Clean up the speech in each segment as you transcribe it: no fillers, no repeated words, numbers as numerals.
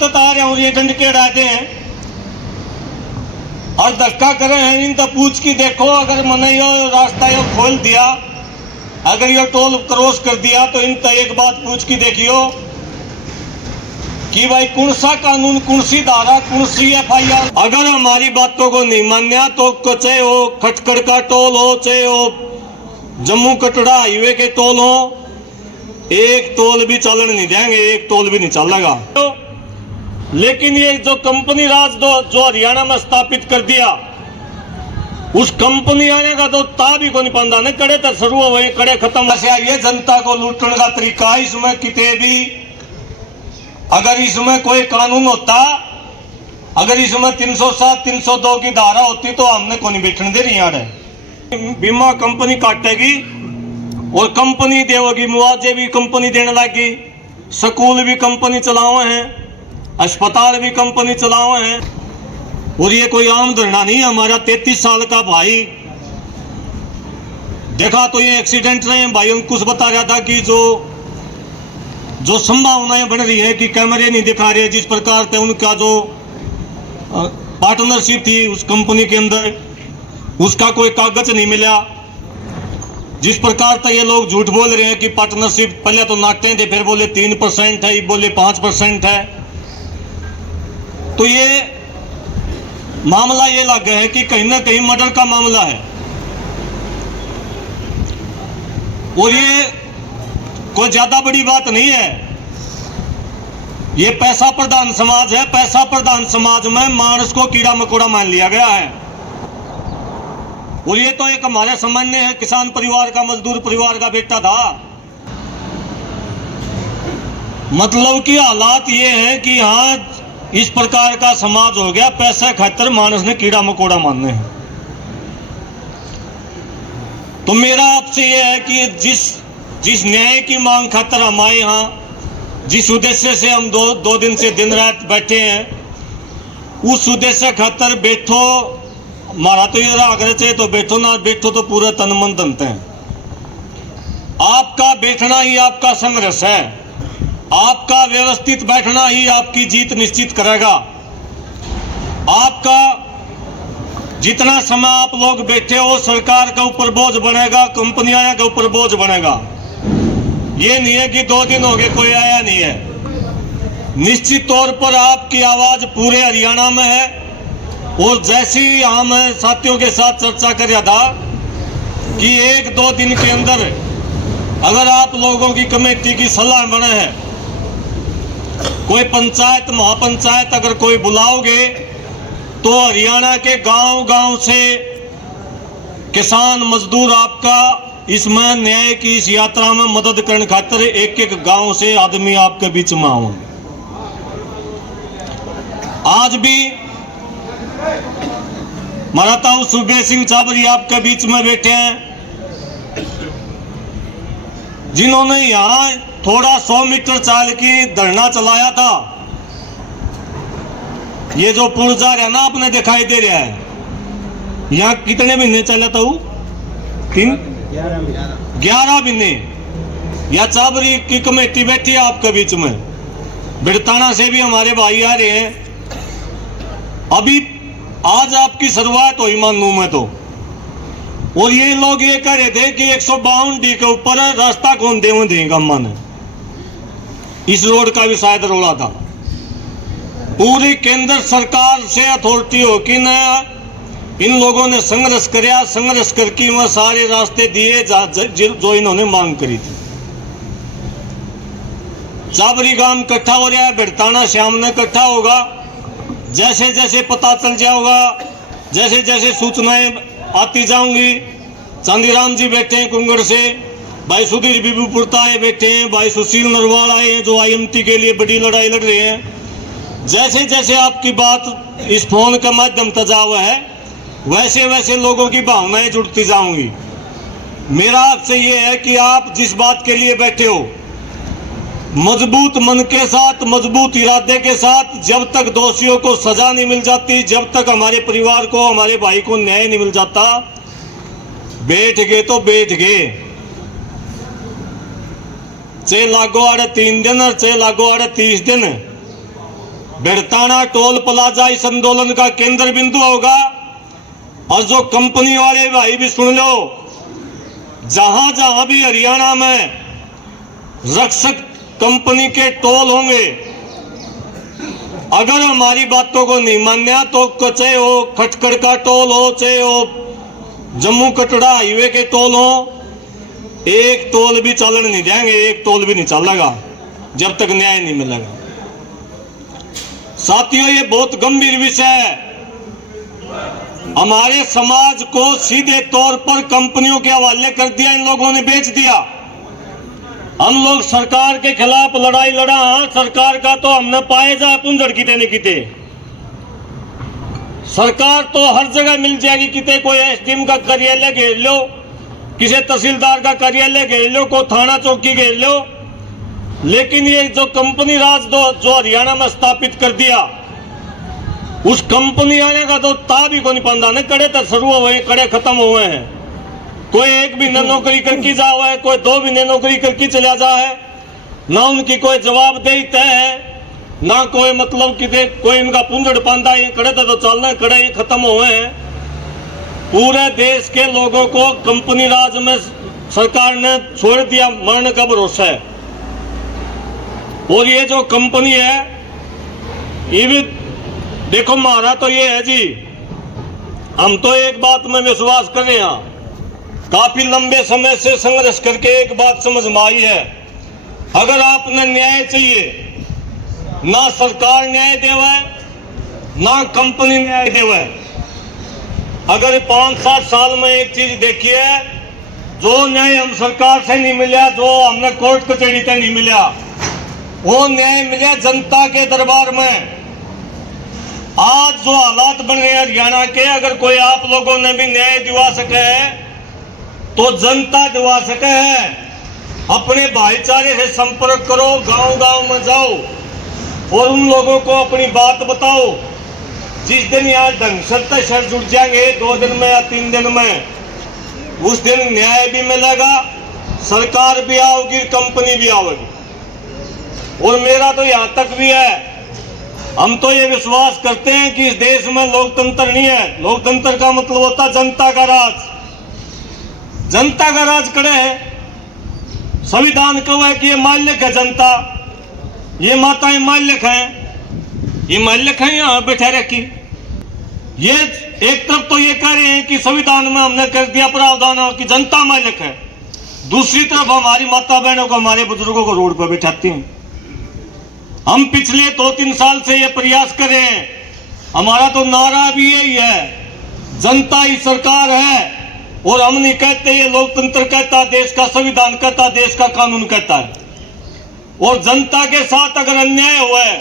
रास्ते तो आ रहे हैं, ये डंड के डालते हैं और धक्का करे हैं। इन तो पूछ की देखो, अगर मैंने यो रास्ता यो खोल दिया, अगर यो टोल क्रॉस कर दिया, तो इन तो एक बात पूछ की देखियो कि भाई कौन सा कानून, कौन सी धारा, कौन सी FIR। अगर हमारी बातों को नहीं मान्या तो चाहे वो खटखड़ का टोल हो, चाहे वो जम्मू कटरा हाईवे के टोल हो, एक टोल भी चलन नहीं देंगे, एक टोल भी नहीं चलेगा। लेकिन ये जो कंपनी राज जो हरियाणा में स्थापित कर दिया, उस कंपनी आने का तो ता भी को नहीं पाता ना, कड़े तो शुरू हुए कड़े खत्म। ये जनता को लूटने का तरीका, इसमें कितने भी अगर इसमें कोई कानून होता, अगर इसमें 307 302 की धारा होती तो हमने को नहीं बैठने दे रही। यहाँ बीमा कंपनी काटेगी और कंपनी देगी, मुआवजे भी कंपनी देने लगी, स्कूल भी कंपनी चलावे हैं, अस्पताल भी कंपनी चलावे हैं। और ये कोई आम धरना नहीं है। हमारा 33 साल का भाई देखा तो ये एक्सीडेंट रहे हैं। भाई अंकुश बता रहा था कि जो संभावनाएं बन रही है कि कैमरे नहीं दिखा रहे, जिस प्रकार से उनका जो पार्टनरशिप थी उस कंपनी के अंदर, उसका कोई कागज नहीं मिला। जिस प्रकार से ये लोग झूठ बोल रहे हैं कि पार्टनरशिप, पहले तो नाटते थे, फिर बोले 3% है, बोले 5% है। तो ये मामला ये लग गया है कि कहीं ना कहीं मर्डर का मामला है। और ये कोई ज्यादा बड़ी बात नहीं है। ये पैसा प्रधान समाज है। पैसा प्रधान समाज में मानस को कीड़ा मकोड़ा मान लिया गया है। और ये तो एक हमारे सामान्य है, किसान परिवार का, मजदूर परिवार का बेटा था। मतलब कि हालात ये है कि यहाँ इस प्रकार का समाज हो गया, पैसे खातर मानस ने कीड़ा मकोड़ा मानने हैं। तो मेरा आपसे यह है कि जिस न्याय की मांग खातर हम आए यहाँ, जिस उद्देश्य से हम दो दिन से दिन रात बैठे हैं, उस उद्देश्य खातर बैठो। हमारा तो ये आग्रह चाहिए तो बैठो, ना बैठो तो पूरा तन मन धनते हैं। आपका बैठना ही आपका संघर्ष है। आपका व्यवस्थित बैठना ही आपकी जीत निश्चित करेगा। आपका जितना समय आप लोग बैठे हो, सरकार के ऊपर बोझ बनेगा, कंपनियों के ऊपर बोझ बनेगा। ये नहीं है कि 2 दिन हो गए कोई आया नहीं है। निश्चित तौर पर आपकी आवाज पूरे हरियाणा में है। और जैसी हम साथियों के साथ चर्चा कर रहा था कि 1-2 दिन के अंदर अगर आप लोगों की कमेटी की सलाह बने है, कोई पंचायत महापंचायत अगर कोई बुलाओगे, तो हरियाणा के गांव-गांव से किसान मजदूर आपका इसमें न्याय की इस यात्रा में मदद करने खातिर एक-एक गांव से आदमी आपके बीच में आऊं। आज भी मराठा सुबे सिंह चाबरी आपके बीच में बैठे हैं, जिन्होंने यहाँ थोड़ा 100 मीटर चाल की धरना चलाया था। ये जो पुर्जा है ना, आपने दिखाई दे रहा है, यहाँ कितने महीने चला था? 11 महीने। या चाबरी की कमेटी बैठी है आपके बीच में। बिरताना से भी हमारे भाई आ रहे हैं। अभी आज आपकी शुरुआत हुई मानू में तो। और ये लोग ये कह रहे थे कि 152D के ऊपर रास्ता कौन देंगे अम्मा ने। इस रोड का भी शायद रोड़ा था। पूरी केंद्र सरकार से अथॉरिटी हो कि न इन लोगों ने संघर्ष कराया, संघर्ष करके वह सारे रास्ते दिए जो इन्होंने मांग करी थी। चाबरी गांव इकट्ठा हो रहा है, बिरताना श्याम ने इकट्ठा होगा। जैसे जैसे पता चल जाएगा, जैसे जैसे सूचनाएं आती जाऊंगी। चांदीराम जी बैठे हैं कुंगड़ से, भाई सुधीर बीबूपुरता आए बैठे हैं, भाई सुशील नरवाल आए हैं जो IMT के लिए बड़ी लड़ाई लड़ रहे हैं। जैसे जैसे आपकी बात इस फोन के माध्यम से जा हुआ है, वैसे वैसे लोगों की भावनाएं जुड़ती जाऊंगी। मेरा आपसे ये है कि आप जिस बात के लिए बैठे हो, मजबूत मन के साथ, मजबूत इरादे के साथ, जब तक दोषियों को सजा नहीं मिल जाती, जब तक हमारे परिवार को, हमारे भाई को न्याय नहीं मिल जाता, बैठ गए तो बैठ गए। चाहे लागो आड़े 3 दिन और चाहे लागो आड़े 30 दिन, बेड़ताना टोल प्लाजा इस आंदोलन का केंद्र बिंदु होगा। और जो कंपनी वाले भाई भी सुन लो, जहां जहां भी हरियाणा में रक्षक कंपनी के टोल होंगे, अगर हमारी बातों को नहीं मान्या तो चाहे हो खटखड़ का टोल हो, चाहे हो जम्मू कटरा हाईवे के टोल हो, एक टोल भी चलन नहीं देंगे, एक टोल भी नहीं चलेगा जब तक न्याय नहीं मिलेगा। साथियों, ये बहुत गंभीर विषय है। हमारे समाज को सीधे तौर पर कंपनियों के हवाले कर दिया, इन लोगों ने बेच दिया। हम लोग सरकार के खिलाफ लड़ाई लड़ा, हाँ, सरकार का तो हमने पाए जा पुंजड़ किते न किते। सरकार तो हर जगह मिल जाएगी, किते कोई एसडीएम का कार्यालय घेर लो, किसी तहसीलदार का कार्यालय घेर लो, को थाना चौकी घेर लो। लेकिन ये जो कंपनी राज जो हरियाणा में स्थापित कर दिया, उस कंपनी आने का तो ता भी को नहीं पाता न। कड़े तो शुरू हुए, कड़े खत्म हुए हैं। कोई एक भी नौकरी करके जा हुआ है, कोई 2 महीने नौकरी करके चला जा है, ना उनकी कोई जवाबदेही तय है, ना कोई मतलब कि कोई इनका पुंजड़ पांदा। ये कड़े तो चलना, कड़े ये खत्म हुए हैं। पूरे देश के लोगों को कंपनी राज में सरकार ने छोड़ दिया, मरने का भरोसा है। और ये जो कंपनी है, ये भी देखो, हमारा तो ये है जी, हम तो एक बात में विश्वास कर रहे हैं, काफी लंबे समय से संघर्ष करके एक बात समझ में आई है, अगर आपने न्याय चाहिए, ना सरकार न्याय देवे, ना कंपनी न्याय देवे। अगर 5-7 साल में एक चीज देखी है, जो न्याय हम सरकार से नहीं मिला, जो हमने कोर्ट कचहरी से नहीं मिला, वो न्याय मिला जनता के दरबार में। आज जो हालात बन रहे हैं हरियाणा के, अगर कोई आप लोगों ने भी न्याय दिवा सके है तो जनता दिवा सके है। अपने भाईचारे से संपर्क करो, गांव-गांव में जाओ और उन लोगों को अपनी बात बताओ। जिस दिन यहाँ ढंग से सर जुट जाएंगे 2 दिन में या 3 दिन में, उस दिन न्याय भी मिलेगा, सरकार भी आओगी, कंपनी भी आओगी। और मेरा तो यहाँ तक भी है, हम तो ये विश्वास करते हैं कि इस देश में लोकतंत्र नहीं है। लोकतंत्र का मतलब होता है जनता का राज। जनता का राज करे है। संविधान कहो है कि ये मालिक है जनता, ये माताएं मालिक हैं, ये मालिक हैं यहाँ बैठे रखी। ये एक तरफ तो ये कह रहे हैं कि संविधान में हमने कर दिया प्रावधान कि जनता मालिक है, दूसरी तरफ हमारी माता बहनों को, हमारे बुजुर्गों को रोड पर बैठाती हैं। हम पिछले 2-3 साल से ये प्रयास कर रहे हैं, हमारा तो नारा भी यही है, जनता ही सरकार है। और हम नहीं कहते, ये लोकतंत्र कहता, देश का संविधान कहता, देश का कानून कहता है। और जनता के साथ अगर अन्याय हुआ है,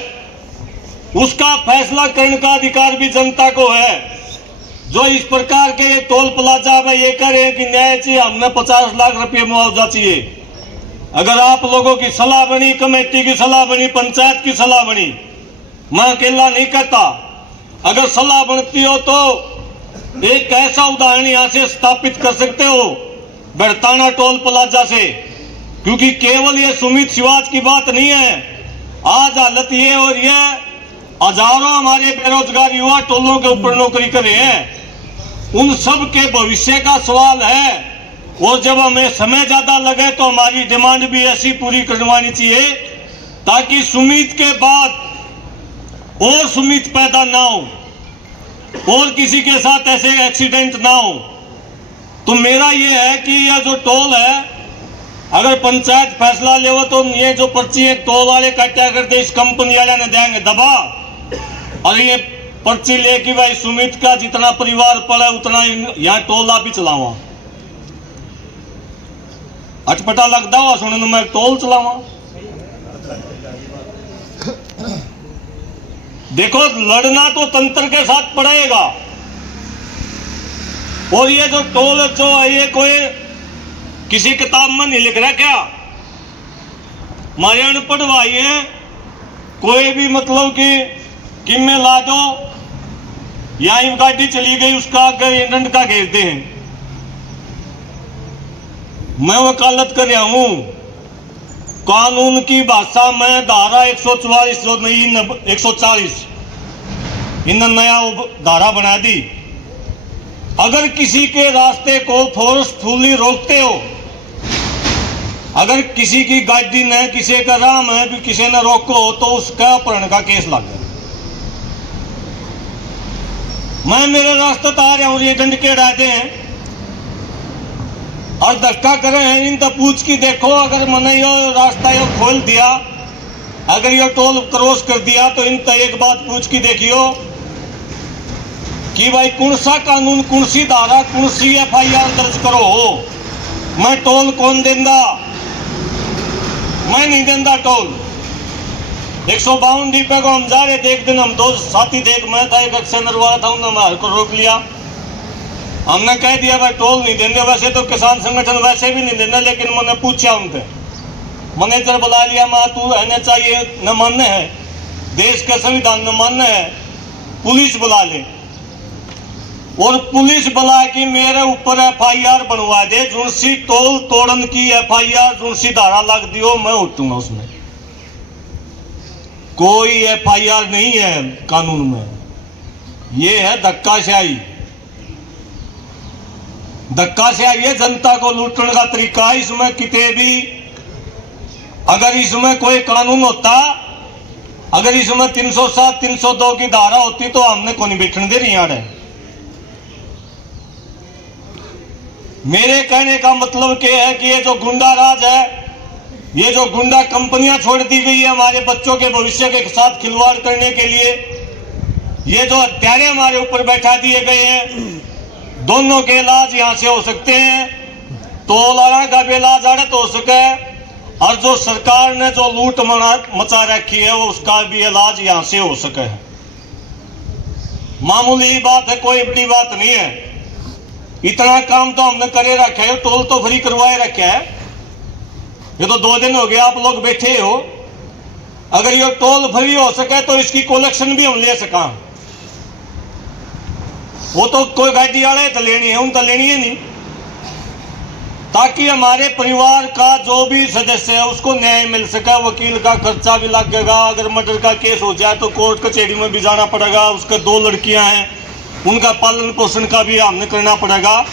उसका फैसला करने का अधिकार भी जनता को है। जो इस प्रकार के ये टोल प्लाजा में ये कह रहे हैं कि न्याय चाहिए, हमने 50 लाख रुपये मुआवजा चाहिए। अगर आप लोगों की सलाह बनी, कमेटी की सलाह बनी, पंचायत की सलाह बनी, मैं अकेला नहीं कहता, अगर सलाह बनती हो तो एक ऐसा उदाहरण यहां से स्थापित कर सकते हो, बेड़ताना टोल प्लाजा से। क्योंकि केवल ये सुमित शिवाज की बात नहीं है, आज हालत ये हो रही है, हजारों हमारे बेरोजगार युवा टोलों के ऊपर नौकरी कर रहे हैं, उन सब के भविष्य का सवाल है। और जब हमें समय ज्यादा लगे तो हमारी डिमांड भी ऐसी पूरी करवानी चाहिए ताकि सुमित के बाद और सुमित पैदा ना हो और किसी के साथ ऐसे एक्सीडेंट ना हो। तो मेरा ये है कि यह जो टोल है, अगर पंचायत फैसला ले वो तो ये जो पर्ची है टोल वाले काटा करते, इस कंपनी वाले ने देंगे दबा, और ये पर्ची ले कि भाई सुमित का जितना परिवार पड़ा उतना यहाँ टोल आप ही चलावा। अटपटा लगता हुआ सुनने में टोल चलावा। देखो, लड़ना तो तंत्र के साथ पड़ेगा। और ये जो टोल जो है, ये कोई किसी किताब में नहीं लिख रहा क्या? हमारे अनपढ़ भाई है, कोई भी मतलब कि में ला दो, यहां गाड़ी चली गई, उसका एजेंट का घेरते हैं। मैं वकालत कर रहा हूं, कानून की भाषा में धारा 144 जो नई 140 इन नया धारा बना दी। अगर किसी के रास्ते को फोर्सफुली रोकते हो, अगर किसी की गाड़ी ने किसी का राह में भी किसी ने रोको तो उसका अपहरण का केस लग गया। मैं मेरे रास्ते तो आ रहा हूं, ये दंड के डालते हैं और धक्का करे हैं, इन तो पूछ की देखो। अगर मैंने यो रास्ता यो खोल दिया, अगर यो टोल क्रॉस कर दिया तो इन तो एक बात पूछ की देखियो कि भाई कौन सा कानून, कौन सी धारा, कौन सी FIR दर्ज करो हो। मैं टोल कौन देंदा? मैं नहीं देंदा टोल। 152 डिब्बे को हम जा रहे थे, एक दिन हम दो साथी थे, मैं था, एक एक्सेंडर वाला था, उन्होंने हमारे को रोक लिया। हमने कह दिया भाई टोल नहीं देंगे। वैसे तो किसान संगठन वैसे भी नहीं देना, लेकिन मैंने पूछा उनसे, मैनेजर बुला लिया, माँ तू रहने चाहिए न मानने है, देश के संविधान न मानने है, पुलिस बुला ले। और पुलिस बुला के मेरे ऊपर FIR बनवा दे, जुनसी टोल तोड़न की FIR, जुनसी धारा लग दियो, मैं उठूंगा उसमें। कोई FIR नहीं है कानून में, ये है धक्काशाही। धक्काशाही है, जनता को लूटने का तरीका। इसमें कितने भी, अगर इसमें कोई कानून होता, अगर इसमें 307 302 की धारा होती तो हमने कौन बैठने दे रही है। मेरे कहने का मतलब क्या है कि ये जो गुंडा राज है, ये जो गुंडा कंपनियां छोड़ दी गई है हमारे बच्चों के भविष्य के साथ खिलवाड़ करने के लिए, ये जो हत्यारे हमारे ऊपर बैठा दिए गए हैं, दोनों के इलाज यहाँ से हो सकते हैं। टोल आरा का भी इलाज आड़त हो सके, और जो सरकार ने जो लूट मचा रखी है उसका भी इलाज यहाँ से हो सके। मामूली बात है, कोई बड़ी बात नहीं है। इतना काम तो हमने करे रखा है, टोल तो फ्री करवाए रखा है। ये तो 2 दिन हो गए आप लोग बैठे हो। अगर ये टोल फ्री हो सके तो इसकी कलेक्शन भी हम ले सका। वो तो कोई गाड़ी वाले तो लेनी है, उन तो लेनी है नहीं, ताकि हमारे परिवार का जो भी सदस्य है उसको न्याय मिल सके। वकील का खर्चा भी लगेगा, अगर मर्डर का केस हो जाए तो कोर्ट कचहरी में भी जाना पड़ेगा। उसके 2 लड़कियां हैं, उनका पालन पोषण का भी हमने करना पड़ेगा।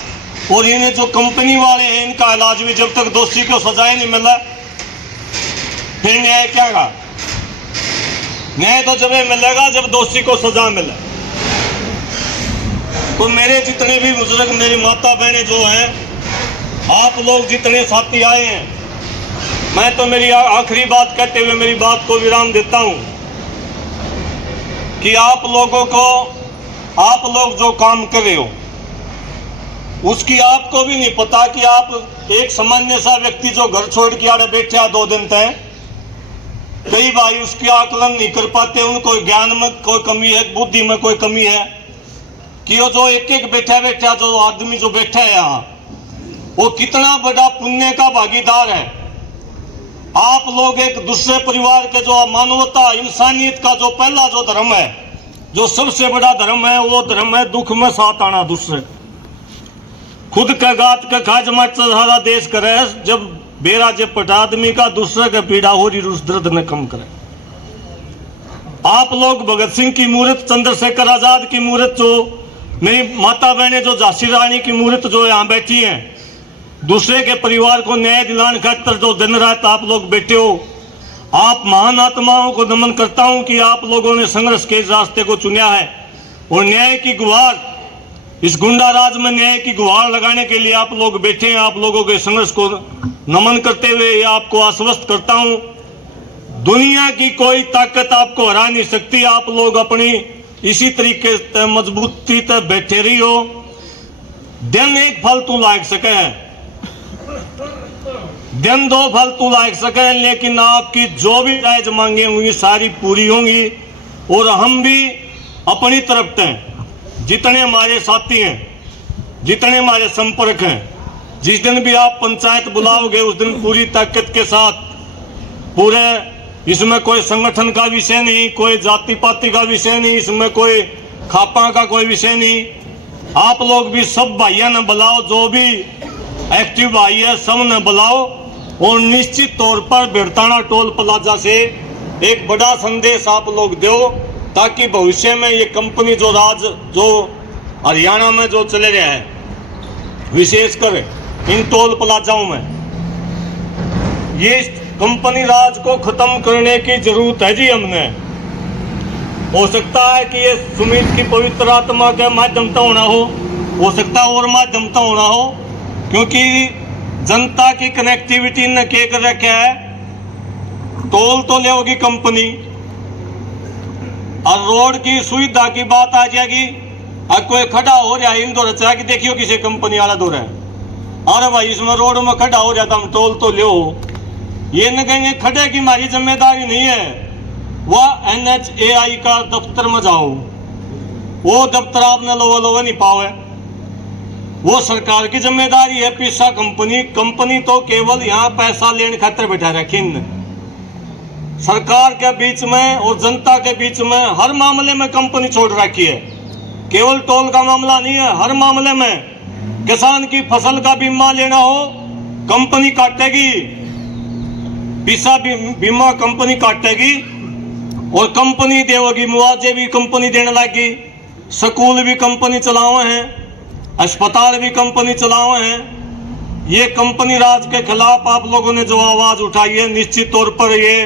और इन्हें जो कंपनी वाले हैं इनका इलाज भी, जब तक दोषी को सजाए नहीं मिला फिर न्याय क्या होगा? न्याय तो जब मिलेगा जब दोषी को सजा मिले। तो मेरे जितने भी बुजुर्ग, मेरी माता बहनें जो हैं, आप लोग जितने साथी आए हैं, मैं तो मेरी आखिरी बात कहते हुए मेरी बात को विराम देता हूं कि आप लोगों को, आप लोग जो काम कर रहे हो उसकी आपको भी नहीं पता कि आप एक सामान्य सा व्यक्ति जो घर छोड़ के आड़े बैठे 2 दिन तक, कई भाई उसकी आकलन नहीं कर पाते। उनको ज्ञान में कोई कमी है, बुद्धि में कोई कमी है कि वो जो एक बैठा जो आदमी जो बैठा है यहाँ, वो कितना बड़ा पुण्य का भागीदार है। आप लोग एक दूसरे परिवार के जो मानवता, इंसानियत का जो पहला जो धर्म है, जो सबसे बड़ा धर्म है, वो धर्म है दुख में साथ आना दूसरे। खुद का गात का खाज मत सारा देश करे, जब बेरा जब पटा आदमी का दूसरे का पीड़ा हो रही उस दर्द में कम करे। आप लोग भगत सिंह की मूर्त, चंद्रशेखर आजाद की मूर्त, जो मेरी माता बहनें जो झांसी रानी की मूर्त जो यहाँ बैठी हैं, दूसरे के परिवार को न्याय दिलाने खातर जो दिन रात आप लोग बैठे हो, आप महान आत्माओं को नमन करता हूं कि आप लोगों ने संघर्ष के रास्ते को चुना है और न्याय की गुहार, इस गुंडा राज में न्याय की गुहार लगाने के लिए आप लोग बैठे हैं। आप लोगों के संघर्ष को नमन करते हुए आपको आश्वस्त करता हूं, दुनिया की कोई ताकत आपको हरा नहीं सकती। आप लोग अपनी इसी तरीके से मजबूती तक बैठे रही हो। दिन एक फालतू लाग सके, दिन 2 फालतू लाग सके, लेकिन आपकी जो भी जायज मांगे होंगी सारी पूरी होंगी। और हम भी अपनी तरफ से जितने हमारे साथी हैं, जितने हमारे संपर्क हैं, जिस दिन भी आप पंचायत बुलाओगे उस दिन पूरी ताकत के साथ, पूरे, इसमें कोई संगठन का विषय नहीं, कोई जाति पाति का विषय नहीं, इसमें कोई खापा का कोई विषय नहीं। आप लोग भी सब भाइयों ने बुलाओ, जो भी एक्टिव भाई है सब ने बुलाओ और निश्चित तौर पर भिड़ताना टोल प्लाजा से एक बड़ा संदेश आप लोग दो, ताकि भविष्य में ये कंपनी जो हरियाणा में जो चले रहा है, विशेषकर इन टोल प्लाजाओं में, ये कंपनी राज को खत्म करने की जरूरत है जी। हमने हो सकता है कि ये सुमित की पवित्र आत्मा के माध्यम से होना हो सकता है और माध्यम से होना हो, क्योंकि जनता की कनेक्टिविटी ने क्या कर रखा है, टोल तो ले होगी कंपनी और रोड की सुविधा की बात आ जाएगी। अब कोई खड़ा हो रहा है इन दो रचा कि देखियो किसी कंपनी वाला दो रहा है, अरे भाई इसमें रोड में खड़ा हो जाता हम टोल तो लो, ये न कहेंगे खड़े की हमारी जिम्मेदारी नहीं है, वह NHAI का दफ्तर में जाओ, वो दफ्तर आपने लोवा नहीं पावे, वो सरकार की जिम्मेदारी है। पिस्सा कंपनी तो केवल यहाँ पैसा लेने खातिर बैठा रखी, सरकार के बीच में और जनता के बीच में हर मामले में कंपनी छोड़ रखी है। केवल टोल का मामला नहीं है, हर मामले में किसान की फसल का बीमा लेना हो कंपनी काटेगी, पिस्सा बीमा कंपनी काटेगी और कंपनी देगी, मुआवजे भी कंपनी देने लगी, स्कूल भी कंपनी चलावे हैं, अस्पताल भी कंपनी चलावे हैं। ये कंपनी राज के खिलाफ आप लोगों ने जो आवाज उठाई है, निश्चित तौर पर ये